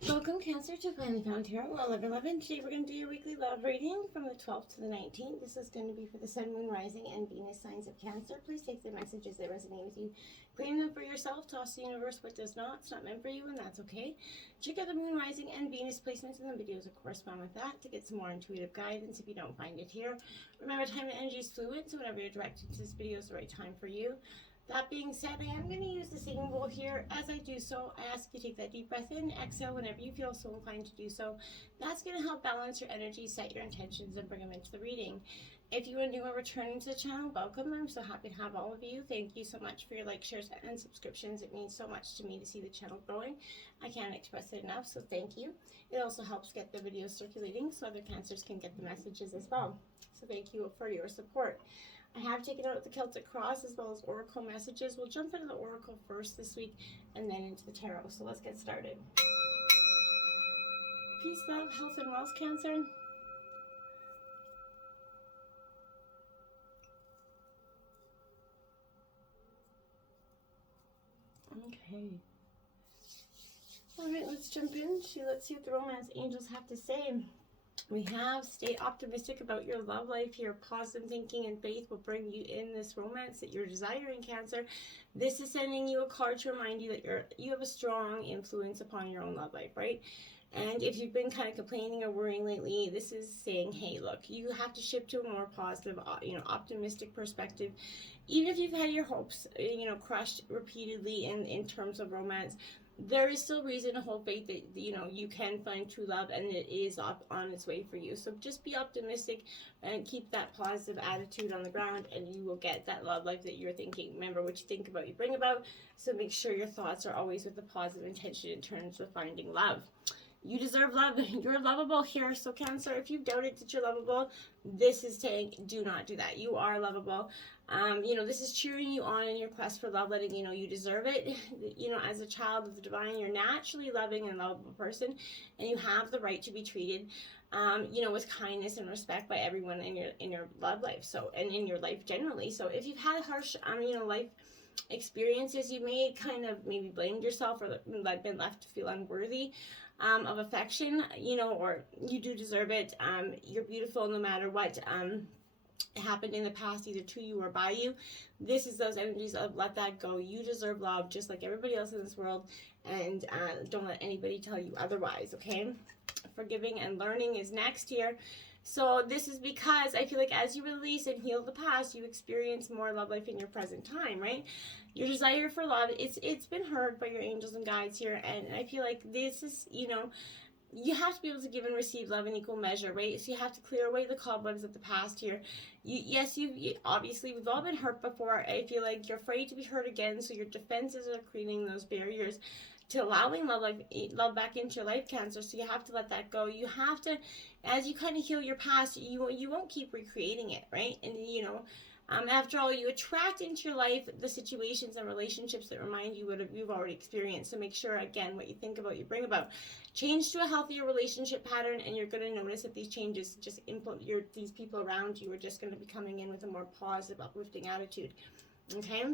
Welcome, Cancer, to Finally Found Tarot. Well, 1111. Today we're going to do your weekly love reading from the 12th to the 19th. This is going to be for the Sun, Moon, Rising, and Venus signs of Cancer. Please take the messages that resonate with you. Claim them for yourself. Toss the universe what does not. It's not meant for you, and that's okay. Check out the Moon, Rising, and Venus placements in the videos that correspond with that to get some more intuitive guidance if you don't find it here. Remember, time and energy is fluid, so whenever you're directed to this video is the right time for you. That being said, I am going to use the singing bowl here. As I do so, I ask you to take that deep breath in, exhale whenever you feel so inclined to do so. That's going to help balance your energy, set your intentions, and bring them into the reading. If you are new or returning to the channel, welcome. I'm so happy to have all of you. Thank you so much for your likes, shares, and subscriptions. It means so much to me to see the channel growing. I can't express it enough, so thank you. It also helps get the videos circulating so other cancers can get the messages as well. So thank you for your support. I have taken out the Celtic Cross as well as Oracle messages. We'll jump into the Oracle first this week and then into the Tarot. So let's get started. Peace, love, health, and wealth, Cancer. Okay. All right, let's jump in. Let's see what the romance angels have to say. We have stay optimistic about your love life here. Positive thinking and faith will bring you in this romance that you're desiring, Cancer. This is sending you a card to remind you that you have a strong influence upon your own love life, right? And if you've been kind of complaining or worrying lately, this is saying, hey, look, you have to shift to a more positive, optimistic perspective. Even if you've had your hopes, crushed repeatedly in terms of romance, there is still reason to hold faith that you can find true love and it is on its way for you. So just be optimistic and keep that positive attitude on the ground, and you will get that love life that you're thinking. Remember, what you think about, you bring about. So make sure your thoughts are always with a positive intention in terms of finding love. You deserve love. You're lovable here. So Cancer, if you've doubted that you're lovable, this is saying do not do that. You are lovable. This is cheering you on in your quest for love, letting you know you deserve it. As a child of the divine, you're naturally loving and lovable person, and you have the right to be treated, with kindness and respect by everyone in your love life. So, and in your life generally. So if you've had harsh, life experiences, you may kind of maybe blamed yourself or been left to feel unworthy of affection, or you do deserve it. You're beautiful no matter what happened in the past, either to you or by you. This is those energies of let that go. You deserve love just like everybody else in this world, and don't let anybody tell you otherwise, okay? Forgiving and learning is next here. So this is because I feel like as you release and heal the past, you experience more love life in your present time, right? Your desire for love, it's been heard by your angels and guides here, and I feel like this is, you have to be able to give and receive love in equal measure, right? So you have to clear away the cobwebs of the past here. Obviously, we've all been hurt before. I feel like you're afraid to be hurt again, so your defenses are creating those barriers to allowing love back into your life, Cancer. So you have to let that go. You have to, as you kind of heal your past, you won't keep recreating it, right? And after all, you attract into your life the situations and relationships that remind you what you've already experienced. So make sure, again, what you think about, you bring about. Change to a healthier relationship pattern, and you're going to notice that these changes just these people around you are just going to be coming in with a more positive, uplifting attitude. Okay?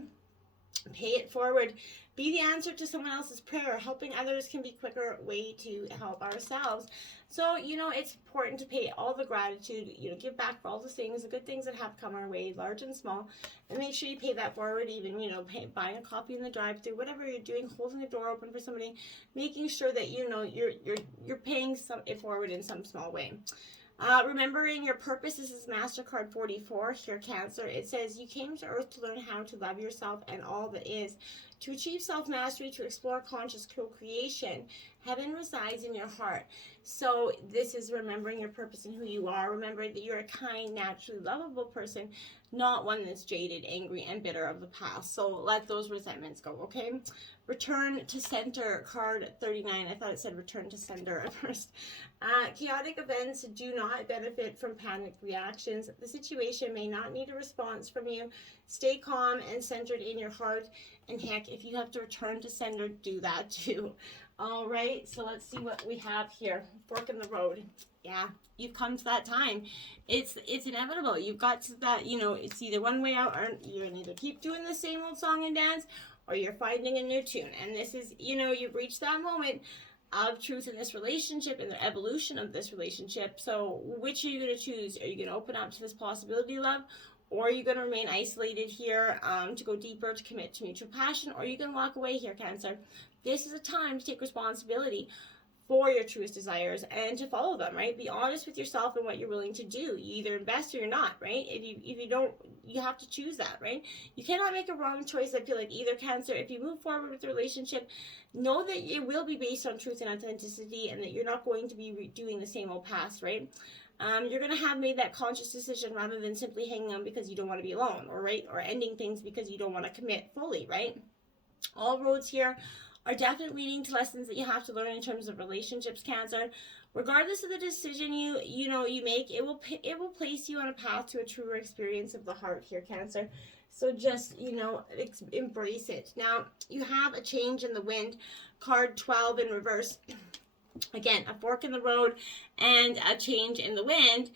Pay it forward. Be the answer to someone else's prayer. Helping others can be a quicker way to help ourselves. So, it's important to pay all the gratitude, give back for all the things, the good things that have come our way, large and small, and make sure you pay that forward, even, buying a coffee in the drive-thru, whatever you're doing, holding the door open for somebody, making sure that, you're paying it forward in some small way. Remembering your purpose. This is MasterCard 44 here, Cancer. It says you came to Earth to learn how to love yourself and all that is, to achieve self-mastery, to explore conscious co-creation. Heaven resides in your heart. So this is remembering your purpose and who you are. Remember that you're a kind, naturally lovable person, not one that's jaded, angry, and bitter of the past. So let those resentments go, okay? Return to center, card 39. I thought it said return to sender at first. Chaotic events do not benefit from panic reactions. The situation may not need a response from you. Stay calm and centered in your heart. And heck, if you have to return to sender, do that too. All right, so let's see what we have here. Fork in the road. Yeah, you've come to that time. It's inevitable. You've got to that, it's either one way out, or you're going to either keep doing the same old song and dance, or you're finding a new tune. And this is, you've reached that moment of truth in this relationship and the evolution of this relationship. So which are you going to choose? Are you going to open up to this possibility, love? Or are you going to remain isolated here to go deeper, to commit to mutual passion? Or are you going to walk away here, Cancer? This is a time to take responsibility for your truest desires and to follow them, right? Be honest with yourself and what you're willing to do. You either invest or you're not, right? If you don't, you have to choose that, right? You cannot make a wrong choice, I feel like, either, Cancer. If you move forward with the relationship, know that it will be based on truth and authenticity, and that you're not going to be doing the same old past, right? You're going to have made that conscious decision rather than simply hanging on because you don't want to be alone, or right, or ending things because you don't want to commit fully, right? All roads here are definitely leading to lessons that you have to learn in terms of relationships, Cancer. Regardless of the decision you make, it will place you on a path to a truer experience of the heart here, Cancer. So just, embrace it. Now, you have a change in the wind, card 12 in reverse. Again, a fork in the road and a change in the wind.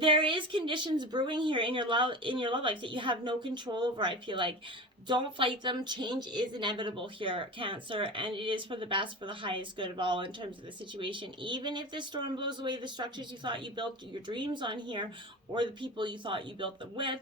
There is conditions brewing here in your love life that you have no control over, I feel like. Don't fight them. Change is inevitable here, Cancer, and it is for the best, for the highest good of all in terms of the situation. Even if this storm blows away the structures you thought you built your dreams on here, or the people you thought you built them with,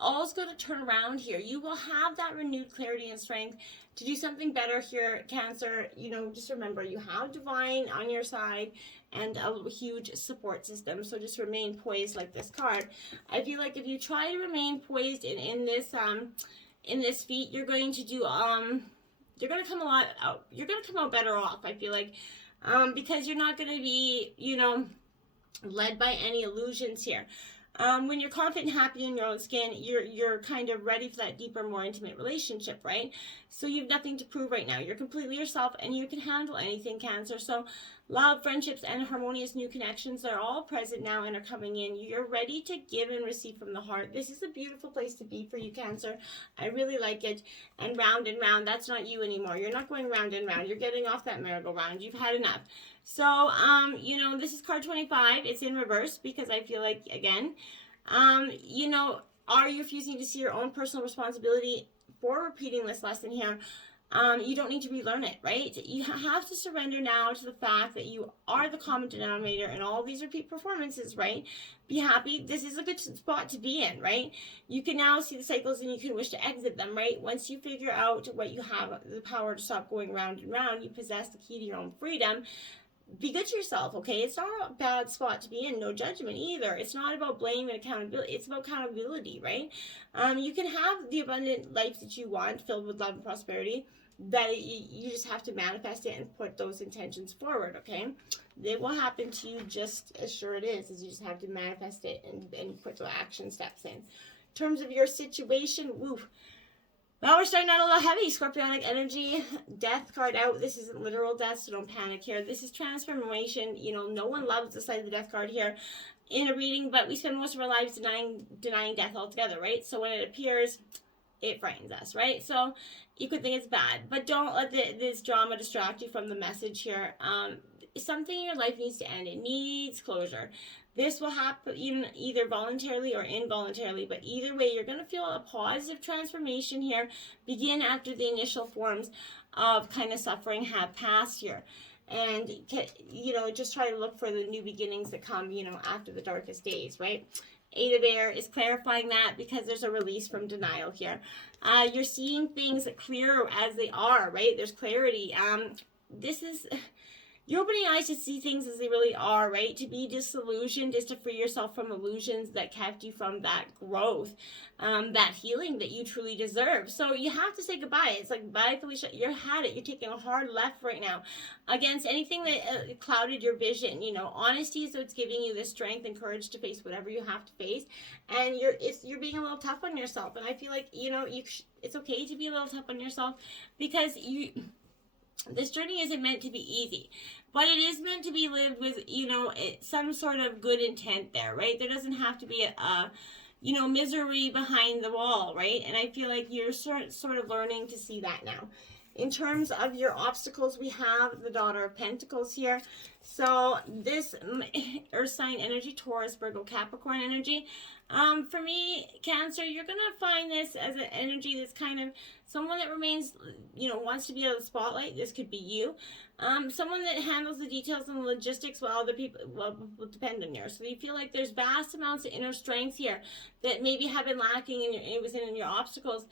all's going to turn around here. You will have that renewed clarity and strength to do something better here, Cancer. Just remember, you have divine on your side and a huge support system. So just remain poised like this card. I feel like if you try to remain poised in this feat, you're going to do you're going to come out better off, I feel like, because you're not going to be led by any illusions here. When you're confident and happy in your own skin, you're kind of ready for that deeper, more intimate relationship, right? So you have nothing to prove right now. You're completely yourself, and you can handle anything, Cancer. So love, friendships, and harmonious new connections are all present now and are coming in. You're ready to give and receive from the heart. This is a beautiful place to be for you, Cancer. I really like it. And round, that's not you anymore. You're not going round and round. You're getting off that merry-go-round. You've had enough. So, this is card 25. It's in reverse because I feel like, again, are you refusing to see your own personal responsibility for repeating this lesson here? You don't need to relearn it, right? You have to surrender now to the fact that you are the common denominator in all these repeat performances, right? Be happy. This is a good spot to be in, right? You can now see the cycles and you can wish to exit them, right? Once you figure out what you have, the power to stop going round and round, you possess the key to your own freedom. Be good to yourself, okay? It's not a bad spot to be in. No judgment either. It's not about blame and accountability. It's about accountability, right? You can have the abundant life that you want, filled with love and prosperity, that you just have to manifest it and put those intentions forward, okay? It will happen to you just as sure it is you just have to manifest it and put the action steps in. In terms of your situation, woo. Well, we're starting out a little heavy. Scorpionic energy, death card out. This isn't literal death, so don't panic here. This is transformation. No one loves the sight of the death card here in a reading, but we spend most of our lives denying death altogether, right? So when it appears, it frightens us, right? So you could think it's bad, but don't let this drama distract you from the message here. Something in your life needs to end. It needs closure. This will happen either voluntarily or involuntarily, but either way, you're going to feel a positive transformation here begin after the initial forms of kind of suffering have passed here. And, just try to look for the new beginnings that come, after the darkest days, right? Eight of Air is clarifying that because there's a release from denial here. You're seeing things clearer as they are, right? There's clarity. You're opening eyes to see things as they really are, right? To be disillusioned is to free yourself from illusions that kept you from that growth, that healing that you truly deserve. So you have to say goodbye. It's like, bye, Felicia. You're had it. You're taking a hard left right now against anything that clouded your vision. Honesty is what's giving you the strength and courage to face whatever you have to face. And you're being a little tough on yourself. And I feel like, it's okay to be a little tough on yourself because this journey isn't meant to be easy, but it is meant to be lived with, some sort of good intent there, right? There doesn't have to be a misery behind the wall, right? And I feel like you're sort of learning to see that now. In terms of your obstacles, we have the Daughter of Pentacles here. So this Earth sign energy, Taurus, Virgo, Capricorn energy, For me, Cancer, you're going to find this as an energy that's kind of someone that remains, wants to be out of the spotlight. This could be you. Someone that handles the details and the logistics while other people will depend on you. So you feel like there's vast amounts of inner strength here that maybe have been lacking in your obstacles.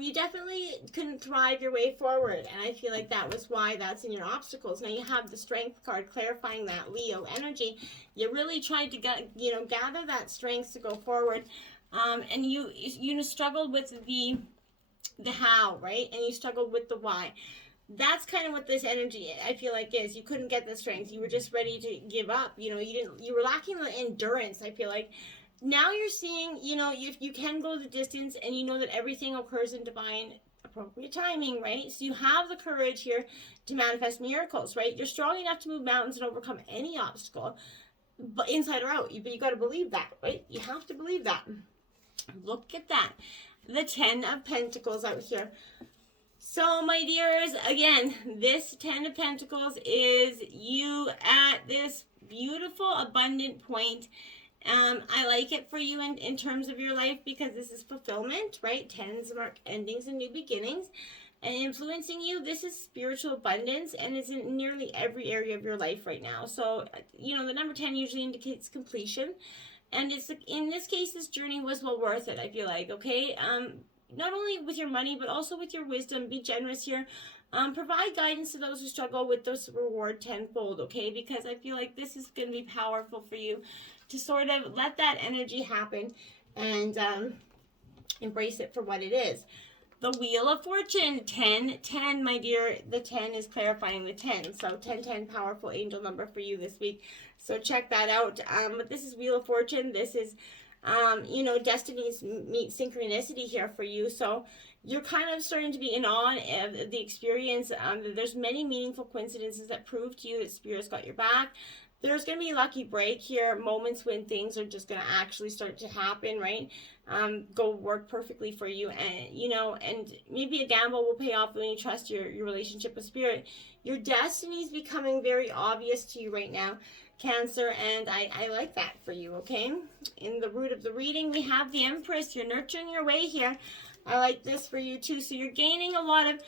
You definitely couldn't thrive your way forward, and I feel like that was why that's in your obstacles. Now you have the Strength card clarifying that Leo energy. You really tried to gather that strength to go forward, and you struggled with the how, right? And you struggled with the why. That's kind of what this energy, I feel like, is. You couldn't get the strength. You were just ready to give up. You were lacking the endurance, I feel like. Now you're seeing, if you can go the distance, and you know that everything occurs in divine appropriate timing, right? So you have the courage here to manifest miracles, right? You're strong enough to move mountains and overcome any obstacle, but inside or out. But you got to believe that, right? You have to believe that. Look at that. The 10 of Pentacles out here. So, my dears, again, this 10 of Pentacles is you at this beautiful, abundant point. I like it for you in terms of your life because this is fulfillment, right? 10s mark endings and new beginnings. And influencing you, this is spiritual abundance, and it's in nearly every area of your life right now. So, the number 10 usually indicates completion. And it's in this case, this journey was well worth it, I feel like, okay? Not only with your money, but also with your wisdom. Be generous here. Provide guidance to those who struggle with this reward tenfold, okay? Because I feel like this is going to be powerful for you to sort of let that energy happen and embrace it for what it is. The Wheel of Fortune, 10-10, my dear. The 10 is clarifying the 10. So 10-10, powerful angel number for you this week. So check that out. But this is Wheel of Fortune. This is, destinies meet synchronicity here for you. So you're kind of starting to be in awe of the experience. There's many meaningful coincidences that prove to you that Spirit's got your back. There's going to be a lucky break here, moments when things are just going to actually start to happen, right? Go work perfectly for you. And, and maybe a gamble will pay off when you trust your relationship with Spirit. Your destiny is becoming very obvious to you right now, Cancer, and I like that for you, okay? In the root of the reading, we have the Empress. You're nurturing your way here. I like this for you, too. So you're gaining a lot of,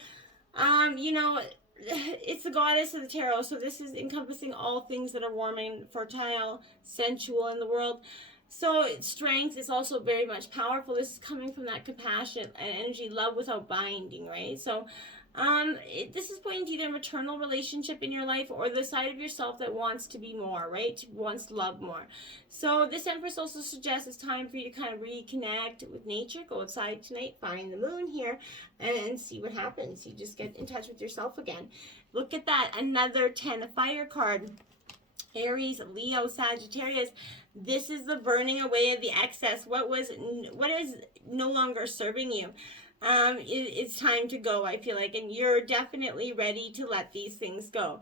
it's the goddess of the tarot, so this is encompassing all things that are warm and fertile, sensual in the world. So strength is also very much powerful. This is coming from that compassionate energy, love without binding, right? So this is pointing to either a maternal relationship in your life or the side of yourself that wants to be more, right? Wants to love more. So this Empress also suggests it's time for you to kind of reconnect with nature. Go outside tonight, find the moon here, and see what happens. You just get in touch with yourself again. Look at that. Another 10, a fire card. Aries, Leo, Sagittarius. This is the burning away of the excess. What is no longer serving you? It's time to go, I feel like, and you're definitely ready to let these things go.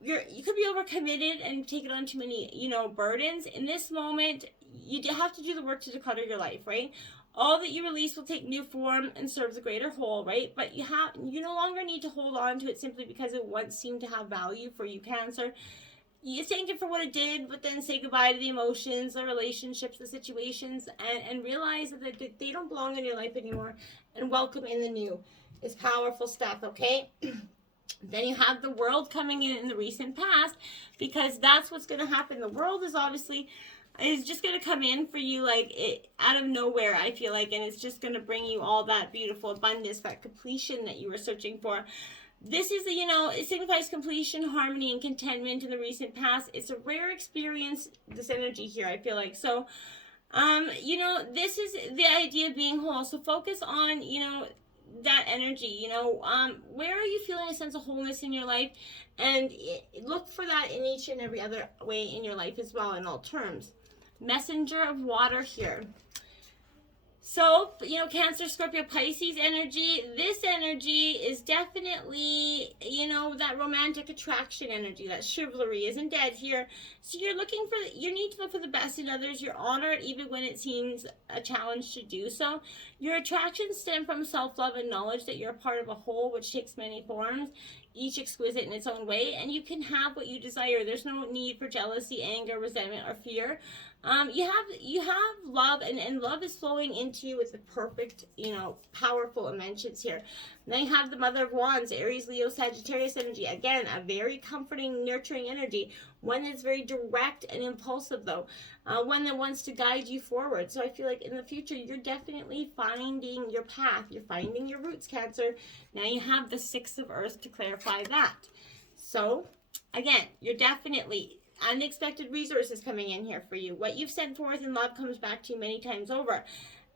You could be overcommitted and taken on too many, burdens. In this moment, you have to do the work to declutter your life, right? All that you release will take new form and serve the greater whole, right? But you no longer need to hold on to it simply because it once seemed to have value for you, Cancer. You thank it for what it did, but then say goodbye to the emotions, the relationships, the situations, and realize that they don't belong in your life anymore, and welcome in the new. It's powerful stuff, okay? Then you have the World coming in the recent past, because that's what's going to happen. The World is just going to come in for you out of nowhere, I feel like, and it's just going to bring you all that beautiful abundance, that completion that you were searching for. This is, it signifies completion, harmony, and contentment in the recent past. It's a rare experience, this energy here, I feel like. So, this is the idea of being whole. So focus on, that energy, where are you feeling a sense of wholeness in your life? And look for that in each and every other way in your life as well, in all terms. Messenger of water here. So, Cancer, Scorpio, Pisces energy, this energy is definitely, that romantic attraction energy, that chivalry isn't dead here. So you need to look for the best in others. You're honored even when it seems a challenge to do so. Your attractions stem from self-love and knowledge that you're a part of a whole which takes many forms, each exquisite in its own way, and you can have what you desire. There's no need for jealousy, anger, resentment, or fear. You have love, and love is flowing into you with the perfect, powerful dimensions here. And then you have the Mother of Wands, Aries, Leo, Sagittarius energy. Again, a very comforting, nurturing energy. One that's very direct and impulsive, though. One that wants to guide you forward. So I feel like in the future, you're definitely finding your path. You're finding your roots, Cancer. Now you have the Six of Earth to clarify that. So, again, you're definitely unexpected resources coming in here for you. What you've sent forth in love comes back to you many times over.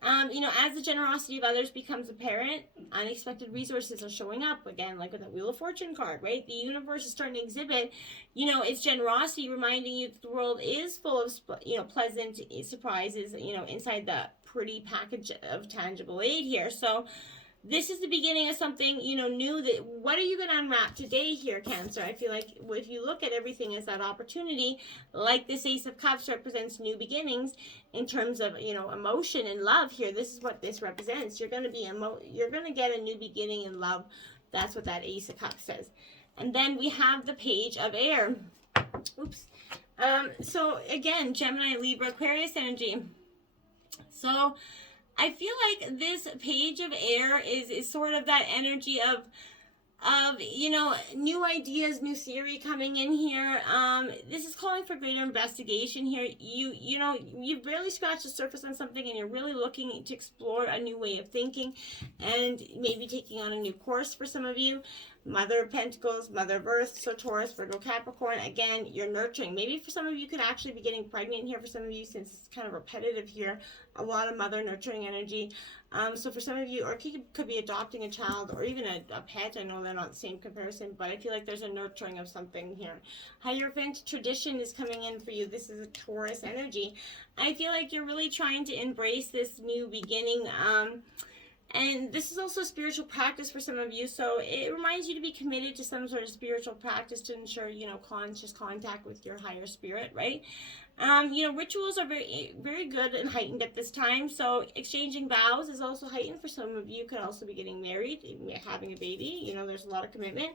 As the generosity of others becomes apparent, unexpected resources are showing up again, like with the Wheel of Fortune card, right? The universe is starting to exhibit, its generosity, reminding you that the world is full of, pleasant surprises, inside the pretty package of tangible aid here. So, this is the beginning of something, new. That what are you going to unwrap today here, Cancer? I feel like if you look at everything as that opportunity, like this Ace of Cups represents new beginnings in terms of, emotion and love here. This is what this represents. You're going to get a new beginning in love. That's what that Ace of Cups says. And then we have the Page of Air. Oops. So again, Gemini, Libra, Aquarius energy. So I feel like this Page of Air is sort of that energy of new ideas, new theory coming in here. This is calling for greater investigation here. You've barely scratched the surface on something, and you're really looking to explore a new way of thinking, and maybe taking on a new course for some of you. Mother of Pentacles, Mother of Earth, so Taurus, Virgo, Capricorn. Again, you're nurturing. Maybe for some of you could actually be getting pregnant here for some of you, since it's kind of repetitive here. A lot of mother nurturing energy. So for some of you, or could be adopting a child, or even a pet. I know they're not the same comparison, but I feel like there's a nurturing of something here. Hierophant tradition is coming in for you. This is a Taurus energy. I feel like you're really trying to embrace this new beginning. And this is also spiritual practice for some of you. So it reminds you to be committed to some sort of spiritual practice to ensure, conscious contact with your higher spirit, right? Rituals are very, very good and heightened at this time. So exchanging vows is also heightened for some of you. Could also be getting married, having a baby. There's a lot of commitment.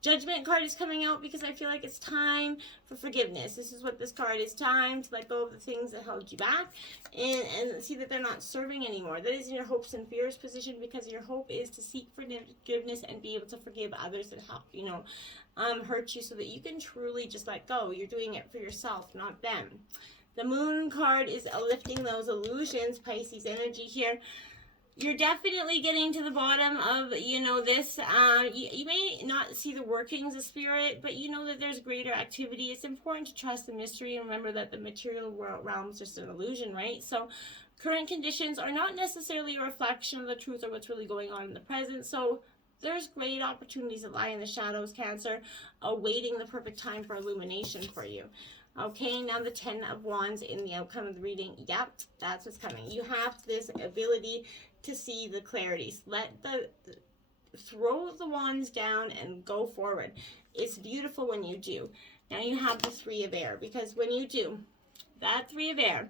Judgment card is coming out because I feel like it's time for forgiveness. This is what this card is. Time to let go of the things that held you back and see that they're not serving anymore. That is in your hopes and fears position, because your hope is to seek forgiveness and be able to forgive others that help, hurt you, so that you can truly just let go. You're doing it for yourself, not them. The Moon card is lifting those illusions, Pisces energy here. You're definitely getting to the bottom of, this. You may not see the workings of spirit, but you know that there's greater activity. It's important to trust the mystery and remember that the material realm is just an illusion, right? So current conditions are not necessarily a reflection of the truth or what's really going on in the present. So there's great opportunities that lie in the shadows, Cancer, awaiting the perfect time for illumination for you. Okay, now the 10 of Wands in the outcome of the reading. Yep, that's what's coming. You have this ability to see the clarities. Throw the wands down and go forward. It's beautiful when you do. Now you have the 3 of Air, because when you do, that 3 of Air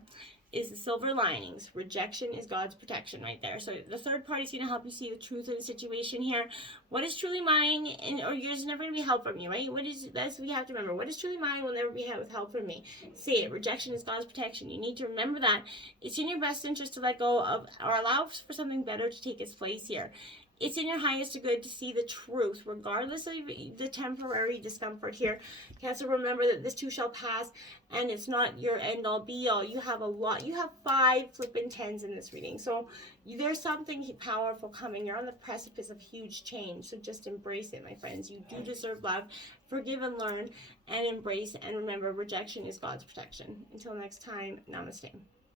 is the silver linings. Rejection is God's protection right there. So the third party is going to help you see the truth of the situation here. What is truly mine or yours is never going to be held from you, right? That's what you have to remember. What is truly mine will never be withheld from me. Say it. Rejection is God's protection. You need to remember that. It's in your best interest to let go of or allow for something better to take its place here. It's in your highest good to see the truth, regardless of the temporary discomfort here. Cancer, remember that this too shall pass, and it's not your end-all, be-all. You have a lot. You have 5 flippin' 10s in this reading. So there's something powerful coming. You're on the precipice of huge change. So just embrace it, my friends. You do deserve love. Forgive and learn, and embrace. And remember, rejection is God's protection. Until next time, namaste.